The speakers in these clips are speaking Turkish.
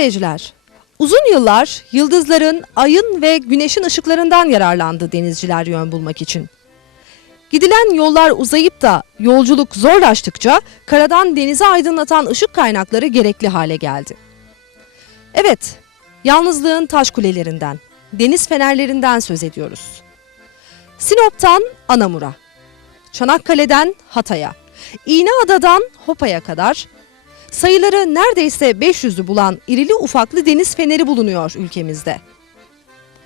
seyirciler, uzun yıllar yıldızların, ayın ve güneşin ışıklarından yararlandı denizciler yön bulmak için. Gidilen yollar uzayıp da yolculuk zorlaştıkça karadan denize aydınlatan ışık kaynakları gerekli hale geldi. Evet, yalnızlığın taş kulelerinden, deniz fenerlerinden söz ediyoruz. Sinop'tan Anamur'a, Çanakkale'den Hatay'a, İğneada'dan Hopa'ya kadar sayıları neredeyse 500'ü bulan irili ufaklı deniz feneri bulunuyor ülkemizde.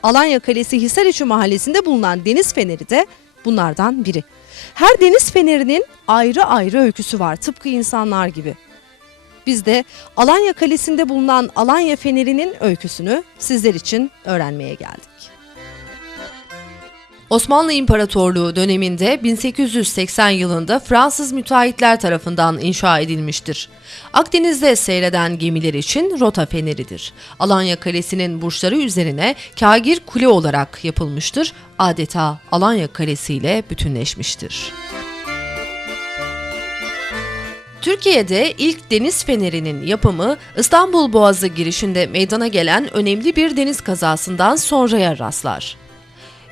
Alanya Kalesi Hisariçi mahallesinde bulunan deniz feneri de bunlardan biri. Her deniz fenerinin ayrı ayrı öyküsü var tıpkı insanlar gibi. Biz de Alanya Kalesi'nde bulunan Alanya Feneri'nin öyküsünü sizler için öğrenmeye geldik. Osmanlı İmparatorluğu döneminde 1880 yılında Fransız müteahhitler tarafından inşa edilmiştir. Akdeniz'de seyreden gemiler için rota feneridir. Alanya Kalesi'nin burçları üzerine kagir kule olarak yapılmıştır. Adeta Alanya Kalesi ile bütünleşmiştir. Türkiye'de ilk deniz fenerinin yapımı İstanbul Boğazı girişinde meydana gelen önemli bir deniz kazasından sonraya rastlar.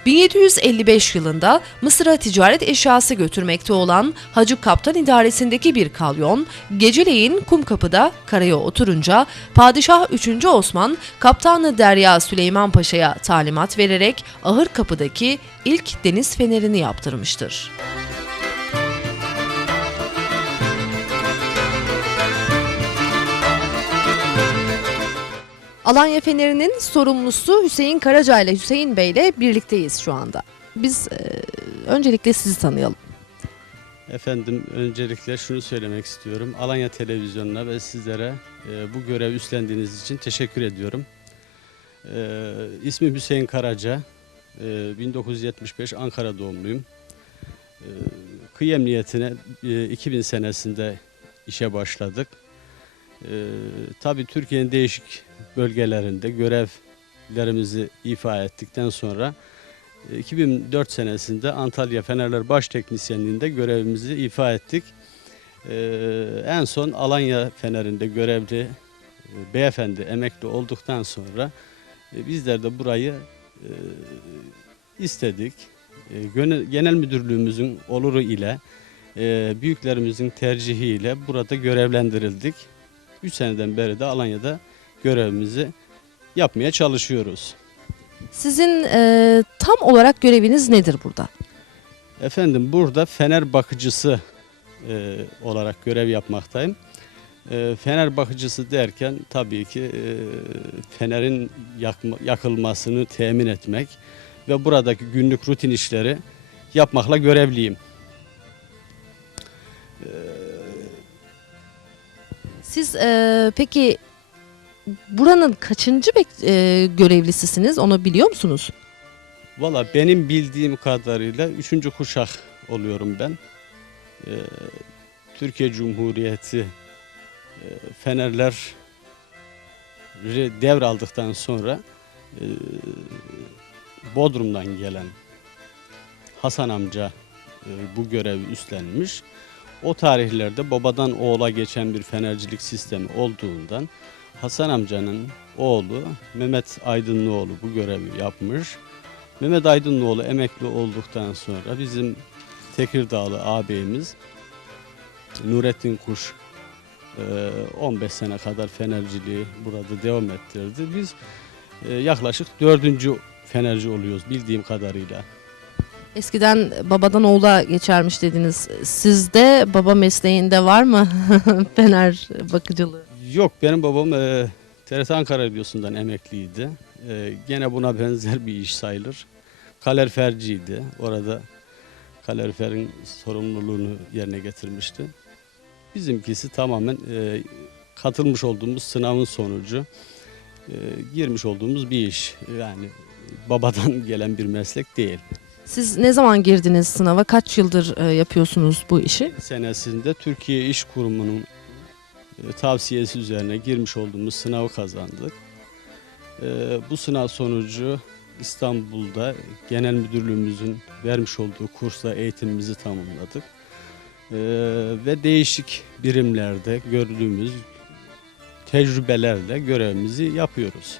1755 yılında Mısır'a ticaret eşyası götürmekte olan Hacı Kaptan idaresindeki bir kalyon geceleyin Kumkapı'da karaya oturunca Padişah 3. Osman Kaptanı Derya Süleyman Paşa'ya talimat vererek Ahır Kapı'daki ilk deniz fenerini yaptırmıştır. Alanya Feneri'nin sorumlusu Hüseyin Karaca ile Hüseyin Bey ile birlikteyiz şu anda. Biz e, öncelikle sizi tanıyalım. Efendim öncelikle şunu söylemek istiyorum. Alanya Televizyonu'na ve sizlere e, bu görev üstlendiğiniz için teşekkür ediyorum. E, ismim Hüseyin Karaca. E, 1975 Ankara doğumluyum. E, kıyı emniyetine e, 2000 senesinde işe başladık. E, tabii Türkiye'nin değişik bölgelerinde görevlerimizi ifa ettikten sonra e, 2004 senesinde Antalya Fenerler Baş Teknisyenliğinde görevimizi ifa ettik. Ee, en son Alanya Fener'inde görevli e, beyefendi emekli olduktan sonra e, bizler de burayı e, istedik. E, Genel Müdürlüğümüzün oluru ile e, büyüklerimizin tercihiyle burada görevlendirildik. 3 seneden beri de Alanya'da görevimizi yapmaya çalışıyoruz. Sizin e, tam olarak göreviniz nedir burada? Efendim burada fener bakıcısı e, olarak görev yapmaktayım. E, fener bakıcısı derken tabii ki e, fenerin yakma- yakılmasını temin etmek ve buradaki günlük rutin işleri yapmakla görevliyim. Siz e, peki buranın kaçıncı bek- e, görevlisisiniz onu biliyor musunuz? Valla benim bildiğim kadarıyla üçüncü kuşak oluyorum ben. E, Türkiye Cumhuriyeti e, Fenerler devraldıktan sonra e, Bodrum'dan gelen Hasan amca e, bu görevi üstlenmiş. O tarihlerde babadan oğula geçen bir fenercilik sistemi olduğundan Hasan amcanın oğlu Mehmet Aydınlıoğlu bu görevi yapmış. Mehmet Aydınlıoğlu emekli olduktan sonra bizim Tekirdağlı ağabeyimiz Nurettin Kuş e, 15 sene kadar fenerciliği burada devam ettirdi. Biz e, yaklaşık dördüncü fenerci oluyoruz bildiğim kadarıyla. Eskiden babadan oğula geçermiş dediniz. Sizde baba mesleğinde var mı fener bakıcılığı? Yok benim babam e, TRT Ankara Radyosu'ndan emekliydi. E, gene buna benzer bir iş sayılır. Kaloriferciydi. Orada kaloriferin sorumluluğunu yerine getirmişti. Bizimkisi tamamen e, katılmış olduğumuz sınavın sonucu e, girmiş olduğumuz bir iş. Yani babadan gelen bir meslek değil. Siz ne zaman girdiniz sınava? Kaç yıldır e, yapıyorsunuz bu işi? senesinde Türkiye İş Kurumu'nun tavsiyesi üzerine girmiş olduğumuz sınavı kazandık. E, Bu sınav sonucu İstanbul'da genel müdürlüğümüzün vermiş olduğu kursla eğitimimizi tamamladık. ve değişik birimlerde gördüğümüz tecrübelerle görevimizi yapıyoruz.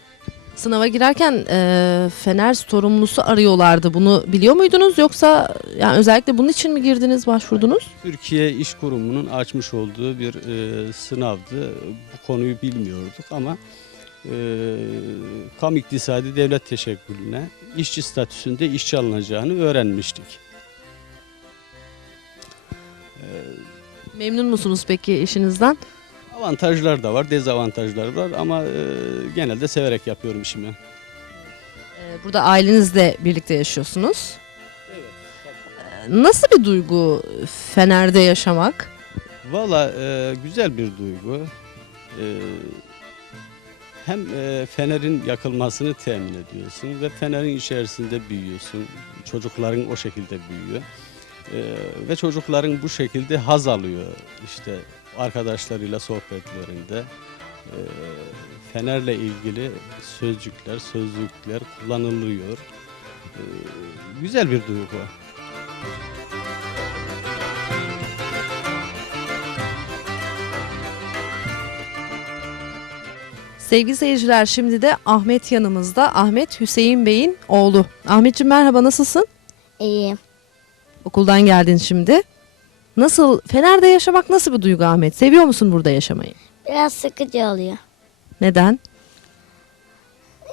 Sınava girerken e, Fener sorumlusu arıyorlardı. Bunu biliyor muydunuz yoksa yani özellikle bunun için mi girdiniz, başvurdunuz? Türkiye İş Kurumu'nun açmış olduğu bir e, sınavdı. Bu konuyu bilmiyorduk ama e, kamu iktisadi devlet teşekkülüne işçi statüsünde işçi alınacağını öğrenmiştik. Memnun musunuz peki işinizden? Avantajlar da var, dezavantajlar var ama e, genelde severek yapıyorum işimi. E, burada ailenizle birlikte yaşıyorsunuz. E, Nasıl bir duygu Fener'de yaşamak? Valla e, güzel bir duygu. E, hem e, fenerin yakılmasını temin ediyorsun ve fenerin içerisinde büyüyorsun. Çocukların o şekilde büyüyor. E, ve çocukların bu şekilde haz alıyor işte arkadaşlarıyla sohbetlerinde. E, fenerle ilgili sözcükler, sözlükler kullanılıyor. E, güzel bir duygu. Sevgili seyirciler şimdi de Ahmet yanımızda. Ahmet Hüseyin Bey'in oğlu. Ahmetciğim merhaba nasılsın? İyi. Okuldan geldin şimdi. Nasıl, Fener'de yaşamak nasıl bir duygu Ahmet? Seviyor musun burada yaşamayı? Biraz sıkıcı oluyor. Neden?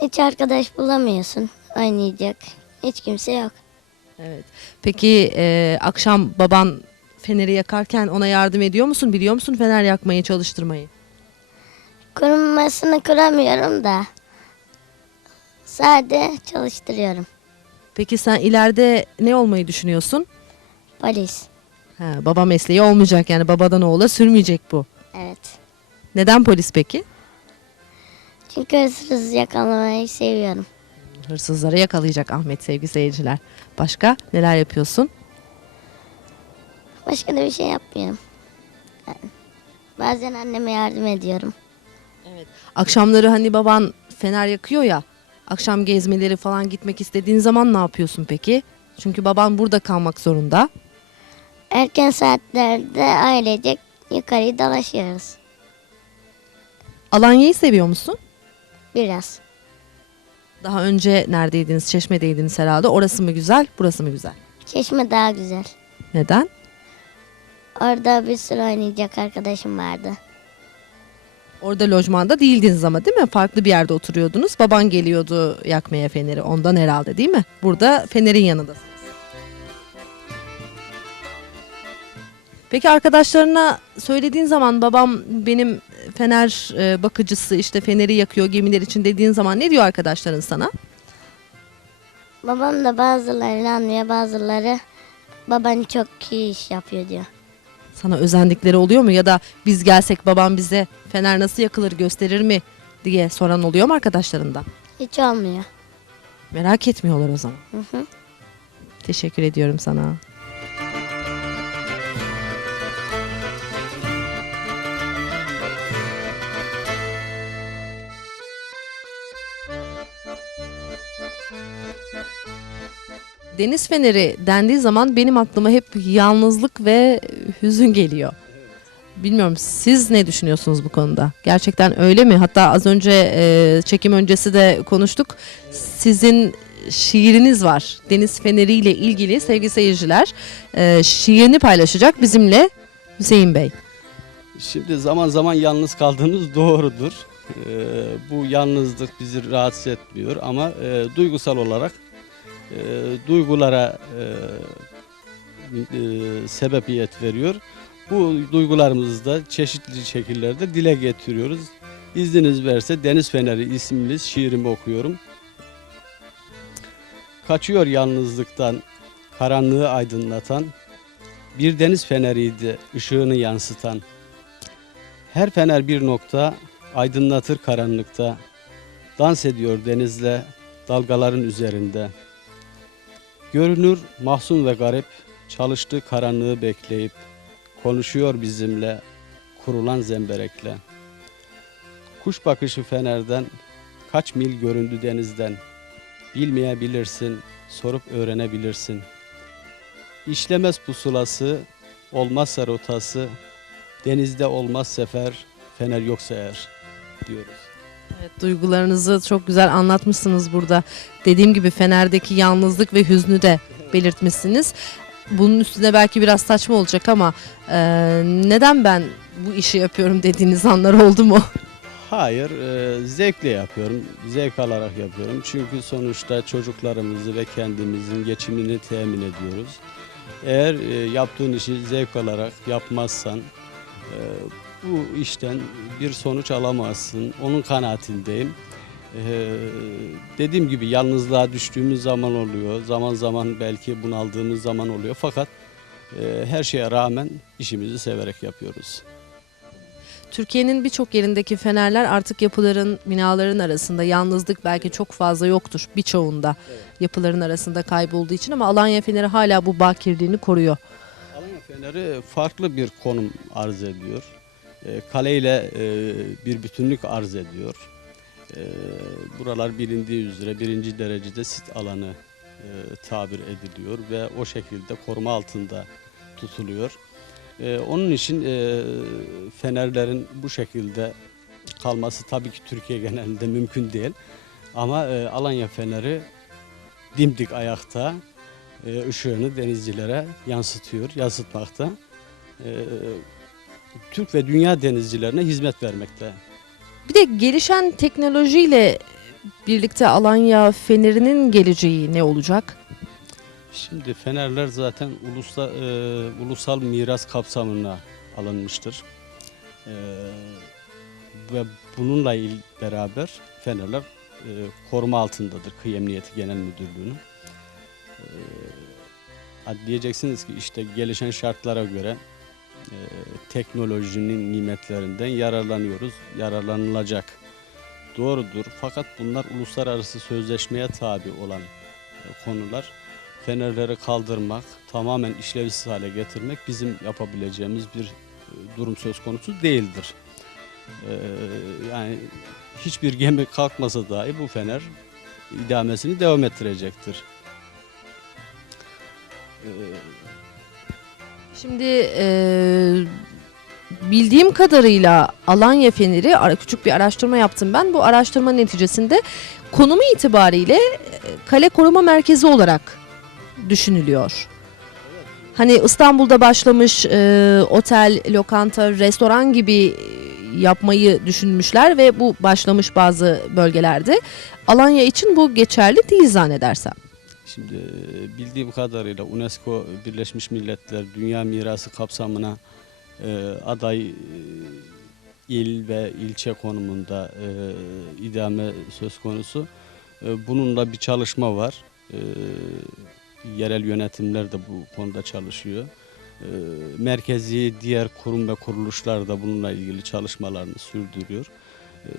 Hiç arkadaş bulamıyorsun oynayacak. Hiç kimse yok. Evet. Peki e, akşam baban feneri yakarken ona yardım ediyor musun? Biliyor musun fener yakmayı, çalıştırmayı? Kurulmasını kuramıyorum da. Sade çalıştırıyorum. Peki sen ileride ne olmayı düşünüyorsun? Polis. Ha, baba mesleği olmayacak yani babadan oğula sürmeyecek bu. Evet. Neden polis peki? Çünkü hırsız yakalamayı seviyorum. Hırsızları yakalayacak Ahmet sevgili seyirciler. Başka neler yapıyorsun? Başka da bir şey yapmıyorum. Yani bazen anneme yardım ediyorum. Akşamları hani baban fener yakıyor ya. Akşam gezmeleri falan gitmek istediğin zaman ne yapıyorsun peki? Çünkü baban burada kalmak zorunda. Erken saatlerde ailecek yukarıyı dolaşıyoruz. Alanya'yı seviyor musun? Biraz. Daha önce neredeydiniz? Çeşme'deydiniz herhalde. Orası mı güzel, burası mı güzel? Çeşme daha güzel. Neden? Orada bir sürü oynayacak arkadaşım vardı. Orada lojmanda değildiniz ama değil mi? Farklı bir yerde oturuyordunuz. Baban geliyordu yakmaya feneri. Ondan herhalde değil mi? Burada fenerin yanındasınız. Peki arkadaşlarına söylediğin zaman babam benim fener e, bakıcısı işte feneri yakıyor gemiler için dediğin zaman ne diyor arkadaşların sana? Babam da bazıları inanmıyor, bazıları baban çok iyi iş yapıyor diyor. Sana özendikleri oluyor mu ya da biz gelsek babam bize fener nasıl yakılır gösterir mi diye soran oluyor mu arkadaşlarından? Hiç olmuyor. Merak etmiyorlar o zaman. Hı hı. Teşekkür ediyorum sana. Deniz feneri dendiği zaman benim aklıma hep yalnızlık ve hüzün geliyor. Bilmiyorum siz ne düşünüyorsunuz bu konuda? Gerçekten öyle mi? Hatta az önce e, çekim öncesi de konuştuk. Sizin şiiriniz var. Deniz Feneri ile ilgili sevgili seyirciler e, şiirini paylaşacak bizimle Hüseyin Bey. Şimdi zaman zaman yalnız kaldığımız doğrudur. Ee, bu yalnızlık bizi rahatsız etmiyor ama e, duygusal olarak e, duygulara e, e, sebebiyet veriyor. Bu duygularımızı da çeşitli şekillerde dile getiriyoruz. İzniniz verse Deniz Feneri isimli şiirimi okuyorum. Kaçıyor yalnızlıktan karanlığı aydınlatan bir deniz feneriydi ışığını yansıtan. Her fener bir nokta aydınlatır karanlıkta. Dans ediyor denizle dalgaların üzerinde. Görünür mahzun ve garip çalıştı karanlığı bekleyip konuşuyor bizimle kurulan zemberekle. Kuş bakışı fenerden kaç mil göründü denizden. Bilmeyebilirsin, sorup öğrenebilirsin. İşlemez pusulası olmazsa rotası, denizde olmaz sefer, fener yoksa eğer diyoruz. Evet, duygularınızı çok güzel anlatmışsınız burada. Dediğim gibi Fener'deki yalnızlık ve hüznü de belirtmişsiniz. Bunun üstüne belki biraz saçma olacak ama e, neden ben bu işi yapıyorum dediğiniz anlar oldu mu? Hayır, e, zevkle yapıyorum, zevk alarak yapıyorum. Çünkü sonuçta çocuklarımızı ve kendimizin geçimini temin ediyoruz. Eğer e, yaptığın işi zevk alarak yapmazsan bu işten bir sonuç alamazsın. Onun kanaatindeyim. E, dediğim gibi yalnızlığa düştüğümüz zaman oluyor. Zaman zaman belki bunaldığımız zaman oluyor. Fakat e, her şeye rağmen işimizi severek yapıyoruz. Türkiye'nin birçok yerindeki fenerler artık yapıların, binaların arasında yalnızlık belki çok fazla yoktur birçoğunda yapıların arasında kaybolduğu için ama Alanya Feneri hala bu bakirliğini koruyor. Feneri farklı bir konum arz ediyor. E, kaleyle e, bir bütünlük arz ediyor. E, buralar bilindiği üzere birinci derecede sit alanı e, tabir ediliyor ve o şekilde koruma altında tutuluyor. E, onun için e, fenerlerin bu şekilde kalması tabii ki Türkiye genelinde mümkün değil. Ama e, Alanya Feneri dimdik ayakta e, ışığını denizcilere yansıtıyor, yansıtmakta. E, Türk ve dünya denizcilerine hizmet vermekte. Bir de gelişen teknolojiyle birlikte Alanya Feneri'nin geleceği ne olacak? Şimdi fenerler zaten ulusal, ulusal miras kapsamına alınmıştır. E, ve bununla il beraber fenerler e, koruma altındadır Kıyı Emniyeti Genel Müdürlüğü'nün. E, diyeceksiniz ki işte gelişen şartlara göre e, teknolojinin nimetlerinden yararlanıyoruz, yararlanılacak. Doğrudur fakat bunlar uluslararası sözleşmeye tabi olan e, konular. Fenerleri kaldırmak, tamamen işlevsiz hale getirmek bizim yapabileceğimiz bir e, durum söz konusu değildir. E, yani hiçbir gemi kalkmasa dahi bu fener idamesini devam ettirecektir. E, Şimdi eee, bildiğim kadarıyla Alanya Feneri küçük bir araştırma yaptım ben. Bu araştırma neticesinde konumu itibariyle e, kale koruma merkezi olarak düşünülüyor. Hani İstanbul'da başlamış e, otel, lokanta, restoran gibi e, yapmayı düşünmüşler ve bu başlamış bazı bölgelerde. Alanya için bu geçerli değil zannedersem. Şimdi e, bildiğim kadarıyla UNESCO Birleşmiş Milletler Dünya Mirası kapsamına e, aday e, il ve ilçe konumunda e, idame söz konusu. E, bununla bir çalışma var. E, yerel yönetimler de bu konuda çalışıyor. E, merkezi diğer kurum ve kuruluşlar da bununla ilgili çalışmalarını sürdürüyor. E,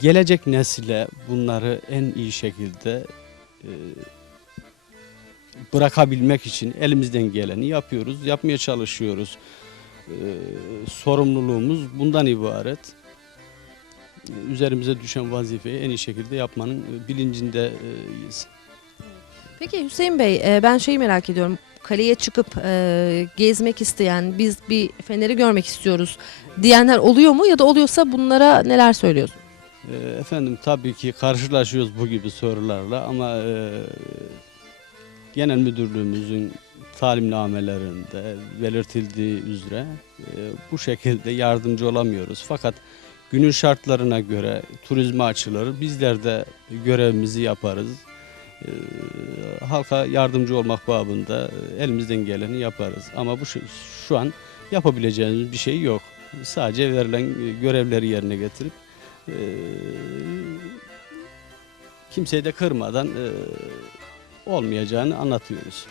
gelecek nesile bunları en iyi şekilde e, bırakabilmek için elimizden geleni yapıyoruz, yapmaya çalışıyoruz. E, sorumluluğumuz bundan ibaret. E, Üzerimize düşen vazifeyi en iyi şekilde yapmanın bilincindeyiz. Peki Hüseyin Bey ben şeyi merak ediyorum. Kaleye çıkıp gezmek isteyen biz bir feneri görmek istiyoruz diyenler oluyor mu ya da oluyorsa bunlara neler söylüyorsunuz? E, Efendim tabii ki karşılaşıyoruz bu gibi sorularla ama e, genel müdürlüğümüzün talimnamelerinde belirtildiği üzere e, bu şekilde yardımcı olamıyoruz. Fakat günün şartlarına göre turizme açılır. Bizler de görevimizi yaparız. E, halka yardımcı olmak babında elimizden geleni yaparız. Ama bu şu, şu an yapabileceğimiz bir şey yok. Sadece verilen görevleri yerine getirip e, kimseyi de kırmadan e, olmayacağını anlatıyoruz.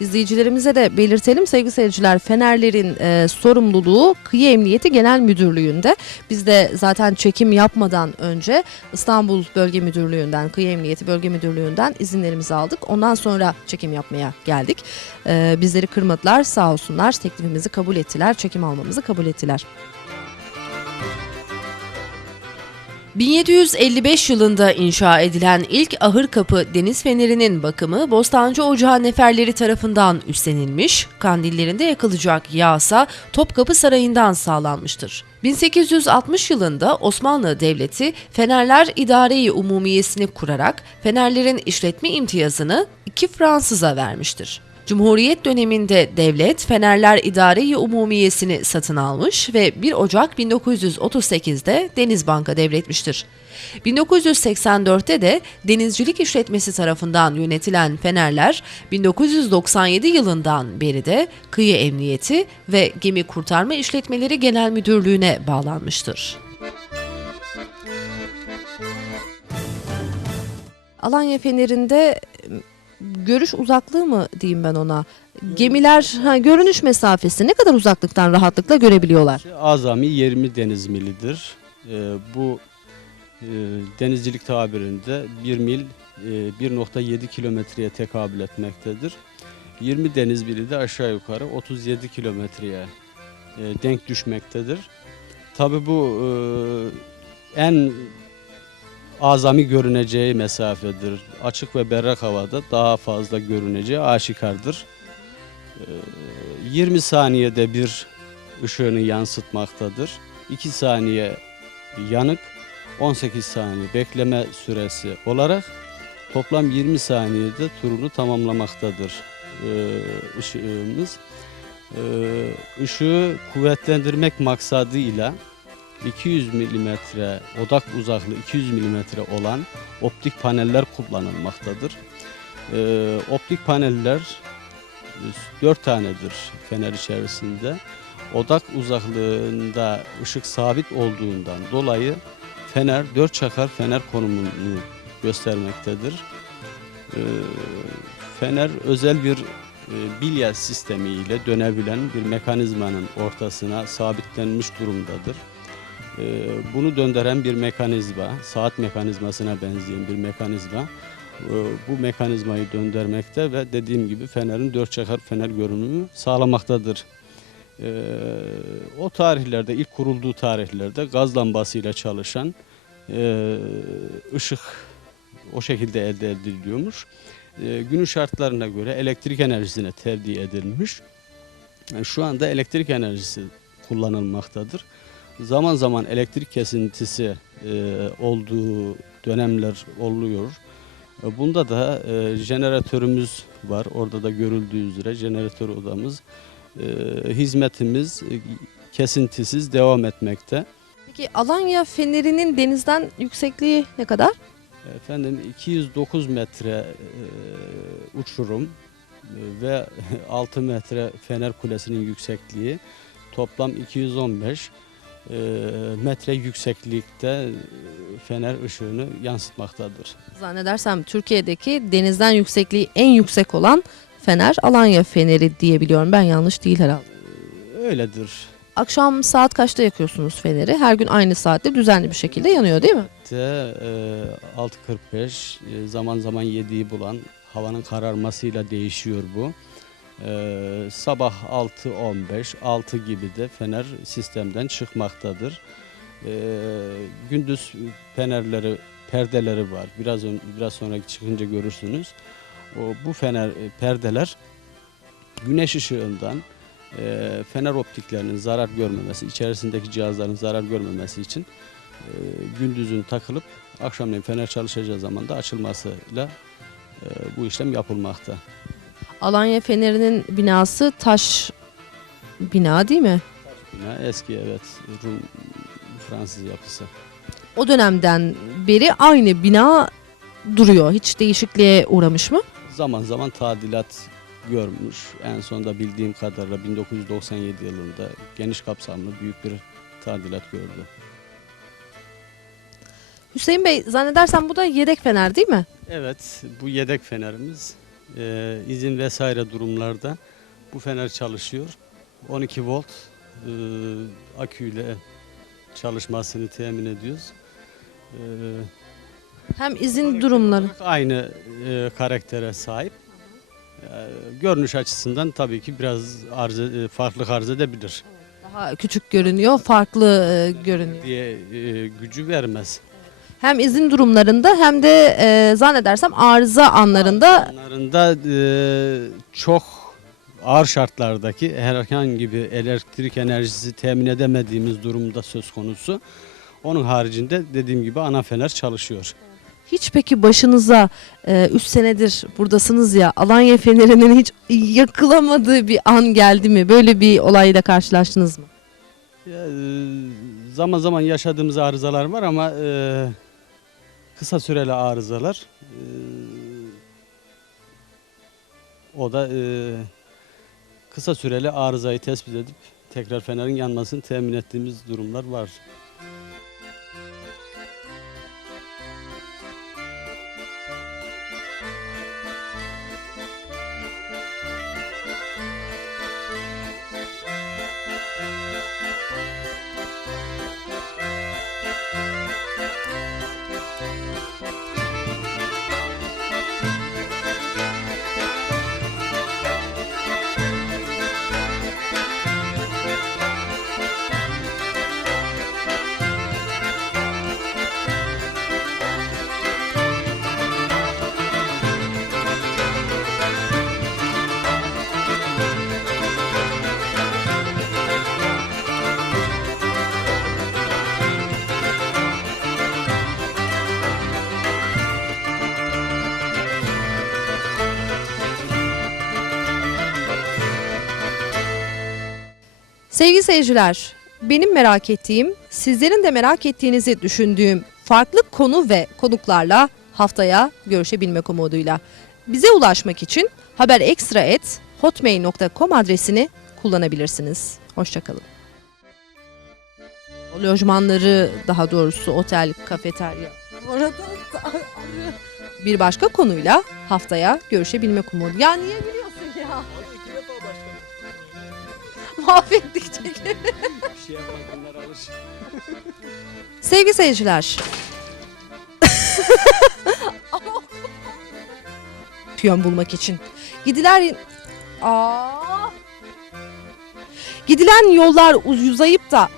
İzleyicilerimize de belirtelim sevgili seyirciler Fenerlerin e, sorumluluğu Kıyı Emniyeti Genel Müdürlüğü'nde. Biz de zaten çekim yapmadan önce İstanbul Bölge Müdürlüğü'nden, Kıyı Emniyeti Bölge Müdürlüğü'nden izinlerimizi aldık. Ondan sonra çekim yapmaya geldik. E, bizleri kırmadılar sağ olsunlar teklifimizi kabul ettiler, çekim almamızı kabul ettiler. 1755 yılında inşa edilen ilk ahır kapı deniz fenerinin bakımı Bostancı Ocağı neferleri tarafından üstlenilmiş, kandillerinde yakılacak yağsa Topkapı Sarayı'ndan sağlanmıştır. 1860 yılında Osmanlı Devleti Fenerler İdare-i Umumiyesini kurarak fenerlerin işletme imtiyazını iki Fransız'a vermiştir. Cumhuriyet döneminde devlet Fenerler İdare-i Umumiyesini satın almış ve 1 Ocak 1938'de Denizbank'a devretmiştir. 1984'te de Denizcilik İşletmesi tarafından yönetilen Fenerler 1997 yılından beri de Kıyı Emniyeti ve Gemi Kurtarma İşletmeleri Genel Müdürlüğü'ne bağlanmıştır. Alanya Feneri'nde görüş uzaklığı mı diyeyim ben ona? Gemiler ha, görünüş mesafesi ne kadar uzaklıktan rahatlıkla görebiliyorlar? Azami 20 deniz milidir. Ee, bu e, denizcilik tabirinde 1 mil e, 1.7 kilometreye tekabül etmektedir. 20 deniz mili de aşağı yukarı 37 kilometreye e, denk düşmektedir. Tabi bu e, en azami görüneceği mesafedir. Açık ve berrak havada daha fazla görüneceği aşikardır. E, 20 saniyede bir ışığını yansıtmaktadır. 2 saniye yanık, 18 saniye bekleme süresi olarak toplam 20 saniyede turunu tamamlamaktadır ee, ışığımız. Ee, ışığı kuvvetlendirmek maksadıyla 200 milimetre odak uzaklığı 200 milimetre olan optik paneller kullanılmaktadır. Ee, optik paneller 4 tanedir fener içerisinde. Odak uzaklığında ışık sabit olduğundan dolayı fener dört çakar fener konumunu göstermektedir. Ee, fener özel bir e, bilya sistemiyle dönebilen bir mekanizmanın ortasına sabitlenmiş durumdadır. Ee, bunu döndüren bir mekanizma, saat mekanizmasına benzeyen bir mekanizma e, bu mekanizmayı döndürmekte ve dediğim gibi fenerin dört çakar fener görünümü sağlamaktadır. Ee, o tarihlerde ilk kurulduğu tarihlerde gaz lambasıyla çalışan e, ışık o şekilde elde ediliyormuş. Günün şartlarına göre elektrik enerjisine tercih edilmiş. Yani şu anda elektrik enerjisi kullanılmaktadır. Zaman zaman elektrik kesintisi e, olduğu dönemler oluyor. E, Bunda da e, jeneratörümüz var. Orada da görüldüğü üzere jeneratör odamız. E, hizmetimiz e, kesintisiz devam etmekte. Peki Alanya Feneri'nin denizden yüksekliği ne kadar? Efendim 209 metre e, uçurum e, ve 6 metre Fener Kulesi'nin yüksekliği toplam 215 e, metre yükseklikte e, Fener ışığını yansıtmaktadır. Zannedersem Türkiye'deki denizden yüksekliği en yüksek olan Fener Alanya Feneri diyebiliyorum. Ben yanlış değil herhalde. Öyledir. Akşam saat kaçta yakıyorsunuz feneri? Her gün aynı saatte düzenli bir şekilde yanıyor değil mi? De, e, 6.45 e, zaman zaman 7'yi bulan havanın kararmasıyla değişiyor bu. E, sabah 6.15 6 gibi de fener sistemden çıkmaktadır. E, gündüz fenerleri perdeleri var. Biraz ön, biraz sonraki çıkınca görürsünüz. O, bu fener e, perdeler güneş ışığından e, fener optiklerinin zarar görmemesi, içerisindeki cihazların zarar görmemesi için e, gündüzün takılıp akşamleyin fener çalışacağı zaman da açılmasıyla e, bu işlem yapılmakta. Alanya Feneri'nin binası taş bina değil mi? Bina eski evet Rum Fransız yapısı. O dönemden beri aynı bina duruyor. Hiç değişikliğe uğramış mı? Zaman zaman tadilat görmüş. En sonunda bildiğim kadarıyla 1997 yılında geniş kapsamlı büyük bir tadilat gördü. Hüseyin Bey zannedersem bu da yedek fener değil mi? Evet, bu yedek fenerimiz e, izin vesaire durumlarda bu fener çalışıyor. 12 volt e, aküyle çalışmasını temin ediyoruz. E, Hem izin durumları. aynı e, karaktere sahip. E, görünüş açısından tabii ki biraz arz, e, farklılık arz edebilir Daha küçük görünüyor, farklı e, görünüyor. diye e, gücü vermez. Hem izin durumlarında hem de e, zannedersem arıza anlarında Onlarında e, çok ağır şartlardaki herhangi bir elektrik enerjisi temin edemediğimiz durumda söz konusu. Onun haricinde dediğim gibi ana fener çalışıyor. hiç peki başınıza 3 senedir buradasınız ya Alanya Feneri'nin hiç yakılamadığı bir an geldi mi? Böyle bir olayla karşılaştınız mı? Ya, e, zaman zaman yaşadığımız arızalar var ama e, kısa süreli arızalar. E, o da e, kısa süreli arızayı tespit edip tekrar fenerin yanmasını temin ettiğimiz durumlar var. Sevgili seyirciler, benim merak ettiğim, sizlerin de merak ettiğinizi düşündüğüm farklı konu ve konuklarla haftaya görüşebilmek umuduyla. Bize ulaşmak için haberekstra@hotmail.com adresini kullanabilirsiniz. Hoşçakalın. Lojmanları daha doğrusu otel, kafeterya. Orada bir başka konuyla haftaya görüşebilmek umudu. Ya niye gülüyorsun Mahvettik çünkü. Bir şey yapmak bunlar alışır. Sevgili seyirciler. Piyon bulmak için. Gidiler... Aa! Gidilen yollar uzayıp da